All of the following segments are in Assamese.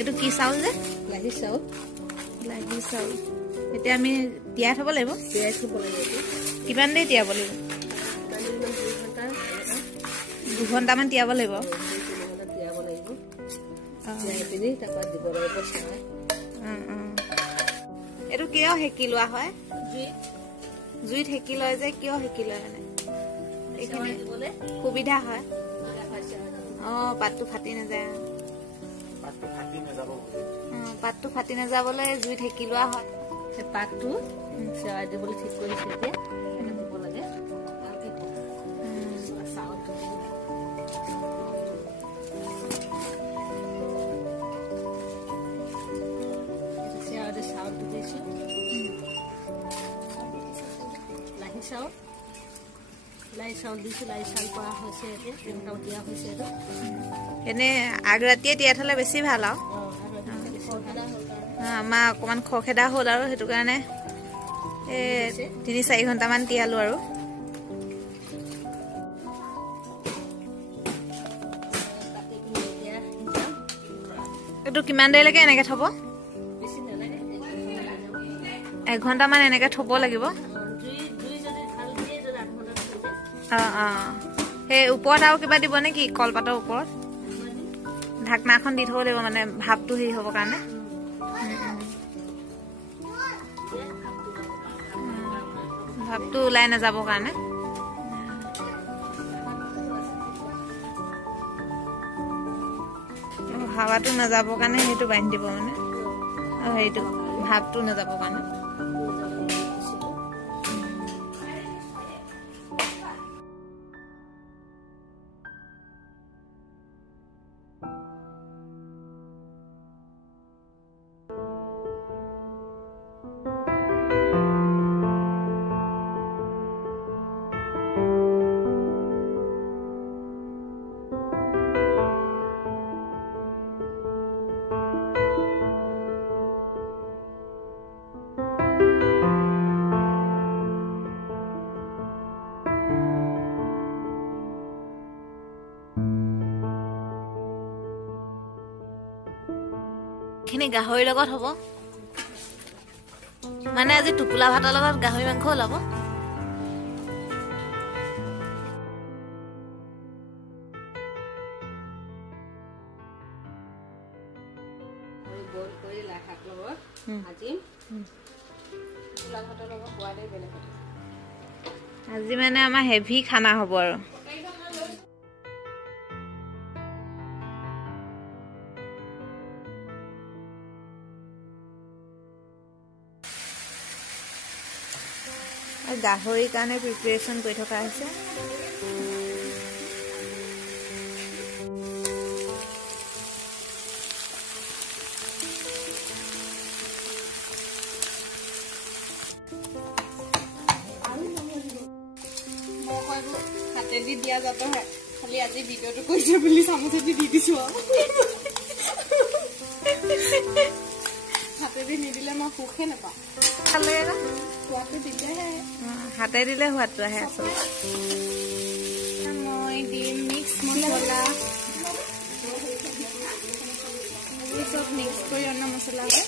এটো কি চাউল যে লাহি চাউল এতিয়া আমি তিয়াই থব লাগিব কিমান দেৰি তিয়াব লাগিব 2 ঘণ্টামান তিয়াব লাগিব এটো কিয় হেকি লোৱা হয় জুইত হেকি লয় যে কিয় হেকি লয় মানে এইখিনি সুবিধা হয় পাতটো ফাটি নাযায় পাতটো ফাটি নাযাবলৈ জুইত হেকি লোৱা হয় পাতটো সেৱাই দিবলৈ ঠিক কৰিছে এতিয়া দিব লাগে চাউলটো দিছো লাই চাউল দিছো লাই চাউল কৰা হৈছে এতিয়া তেনেকুৱা দিয়া হৈছে এইটো এনে আগ ৰাতিয়ে তিয়াই থলে বেছি ভাল আৰু আমাৰ অকমান খৰখেদা হ'ল আৰু সেইটো কাৰণে 3-4 ঘণ্টামান তিয়ালো আৰু এইটো কিমান দেৰিলৈকে এনেকে থব 1 ঘণ্টামান এনেকে থব লাগিব সেই ওপৰত আৰু কিবা দিব নেকি কলপাতৰ ওপৰত ঢাকনাখন দি থব লাগিব মানে ভাপটো হেৰি হ'ব কাৰণে ভাপটো ওলাই নাযাবৰ কাৰণে হাৱাটো নাযাবৰ কাৰণে সেইটো বান্ধি দিব মানে সেইটো ভাপটো নাযাবৰ কাৰণে খিনি গাহৰিৰ লগত হ'ব মানে আজি টুকুলা ভাতৰ লগত গাহৰি মাংস ওলাব বইল কৰি লাই শাক লগত ভাজি টুকুলা ভাতৰ লগত খোৱালে বেলেগ কথা আজি মানে আমাৰ হেভি খানা হ'ব আৰু গাহৰিৰ কাৰণে প্ৰিপাৰেচন কৰি থকা হৈছে হাতেদি দিয়া যাব খালি আজি ভিডিঅ'টো কৰিছে বুলি চামুচেদি দি দিছো হাতেদি নিদিলে মই সুখে নাপাওঁ হাতে দিলে সোৱাদটো আহে আচলতে মই দিম মিক্স মছলা চব মিক্স কৰি অনা মছলা হয়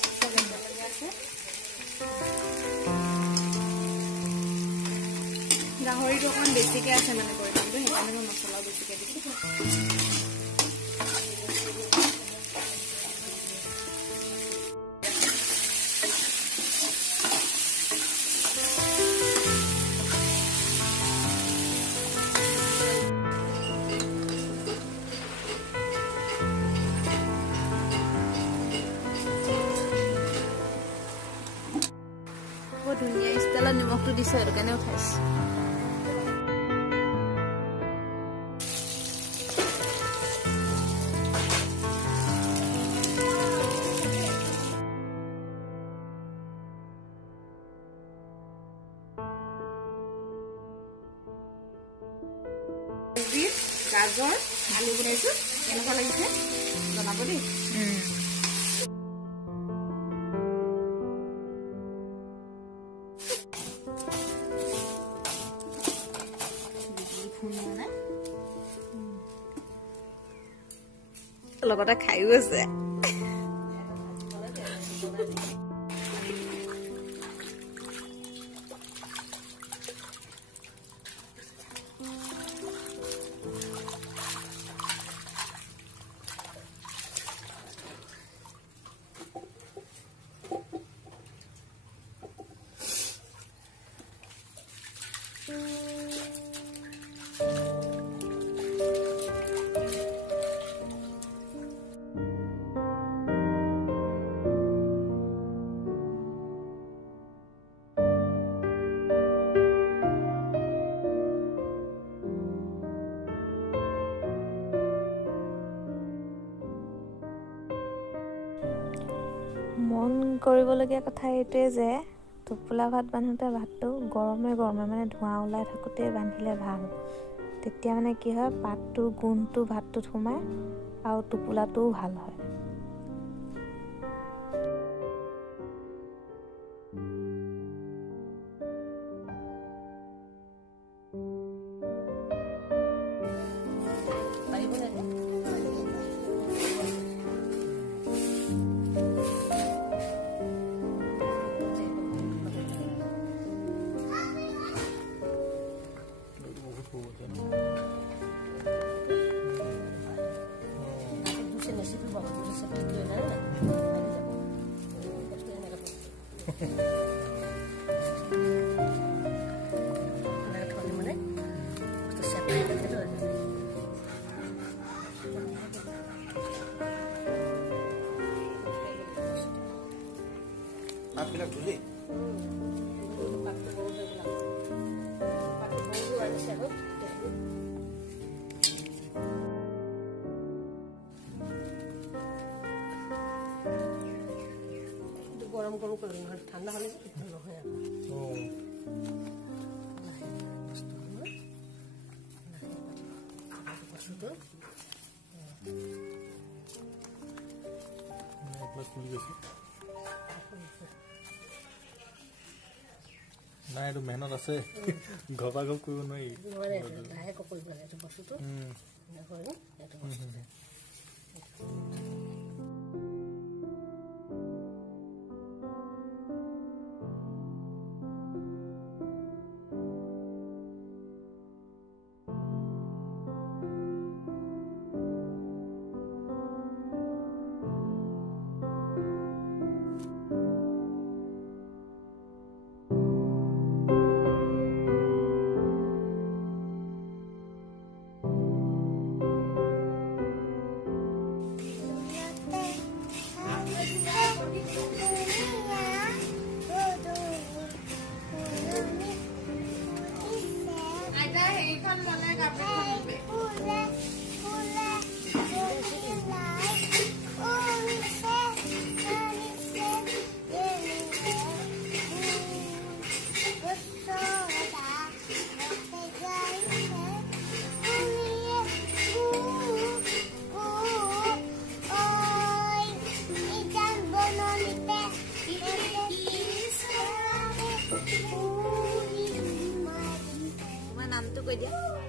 গাহৰিটো অকণমান বেছিকে আছে মানে পৰিমাণটো সেইকাৰণে মই মছলা বেছিকে দিছোঁ ধুনীয়া ষ্টাইলত নিমখটো দিছে সেইটো কাৰণে উঠাইছে গাজৰ আলু বনাইছো কেনেকুৱা লাগিছে জনাব দেই লগতে খাইও আছে মন কৰিবলগীয়া কথা এইটোৱে যে টোপোলা ভাত বান্ধোতে ভাতটো গৰমে গৰমে মানে ধোঁৱা ওলাই থাকোঁতে বান্ধিলে ভাল। তেতিয়া মানে কি হয়, পাতটো গোন্ধটো ভাতটোত সোমায় আৰু টোপোলাটোও ভাল হয়। গৰম গৰম কৰে ঠান্ডা হলে নহয় নাই এইটো মেহনত আছে ঘপা ঘপ কৰিব নোৱাৰি লাহেকৈ কৰিব লাগে এইটো বস্তুটো নামটো কৈ দিয়া।